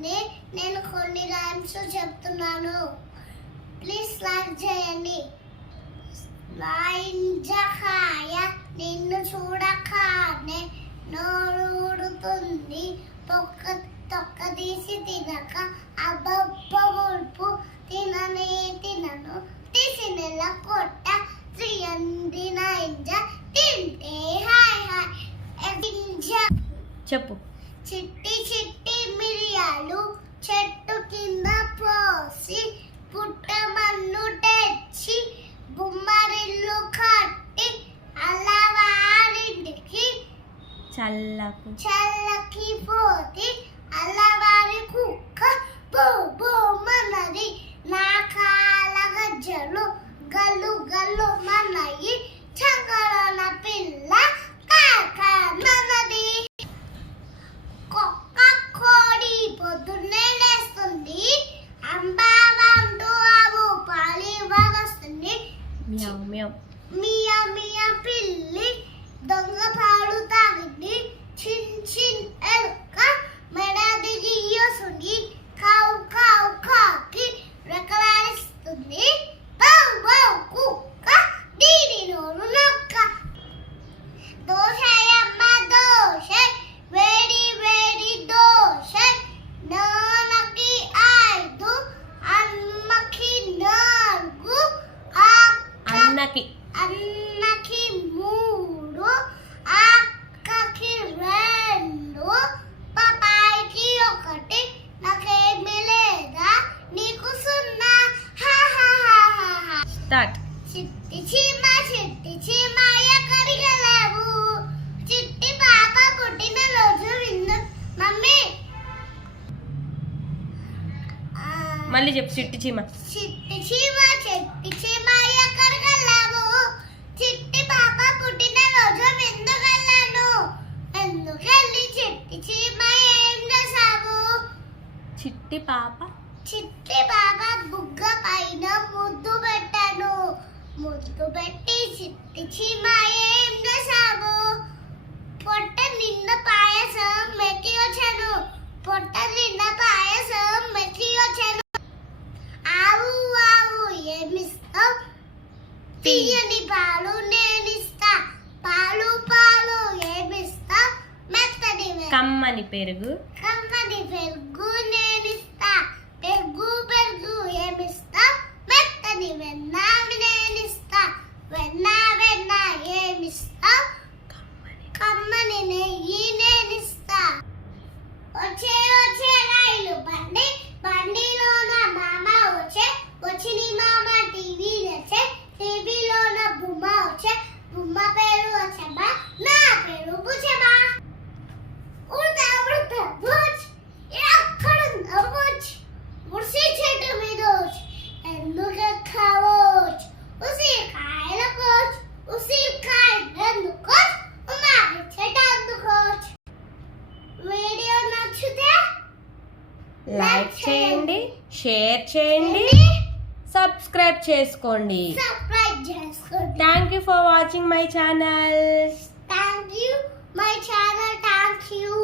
చేయండి నేను కొన్ని రైమ్స్ చెప్తున్నాను. ప్లీజ్ లైక్ చేయండి. లాయింజకాయ నిన్ను చూడకానే నోరు ఊడుతుంది తొక్క తొక్క తీసి తినక అబ్బబ్బ ఉడుపు తిననే తినను. తీసి నెల కొట్ట త్రియంది నైంజ తింటే హాయ్ హాయ్. చెప్పు. చిట్టి చిట్టి కింద పోసి పుట్టమన్ను తెచ్చి బొమ్మరిల్లు కట్టి అల్లవారింటికి చల్లకు చల్లకి పోతి అల్లవారి కుక్క మియా మియా పిల్లి దొంగ పాడుతాంది. చిన్ చిన్ ఎల్క అన్నకి. అన్నకి మూడు అక్కకి రెండు పాపాయికి ఒకటి. నాకేమీ లేదా? నీకు సున్నా. హా హా హా హా హా. స్టార్ట్ చిట్టి చీమ చిట్టి చీమ ఎక్కడికి వెళ్ళావు చిట్టి పాప పుట్టిన రోజు మమ్మీ. మళ్ళీ చెప్పు చిట్టి చీమ. చిట్టి చీమ చిట్టి చీమ ఎక్కడికి వెళ్ళావు చిట్టి పాప పుట్టిన రోజు ఎందుకు వెళ్ళాను ఎందుకు వెళ్ళి చిట్టి చీమ ఏం చేసావు చిట్టి పాప? చిట్టి బాబా బుగ్గ పైన ముద్దు పెట్టాను. ముద్దు పెట్టి చిట్టి చీమ ఏం చేసావు పొట్ట నిన్న పాయసం మెక్కి వచ్చాను. పొట్ట నిన్న పాయసం మెక్కి వచ్చాను. ఆవు ఆవు ఏమిస్తావు తీయని పాలు నేనిస్తా. పాలు పాలు ఏమిస్తా? మెత్తని. కమ్మని పెరుగు. కమ్మని పెరుగు. లైక్ చేయండి షేర్ చేయండి సబ్స్క్రైబ్ చేసుకోండి. సబ్స్క్రైబ్ చేసుకోండి. Thank you for watching my channel thank you my channel thank you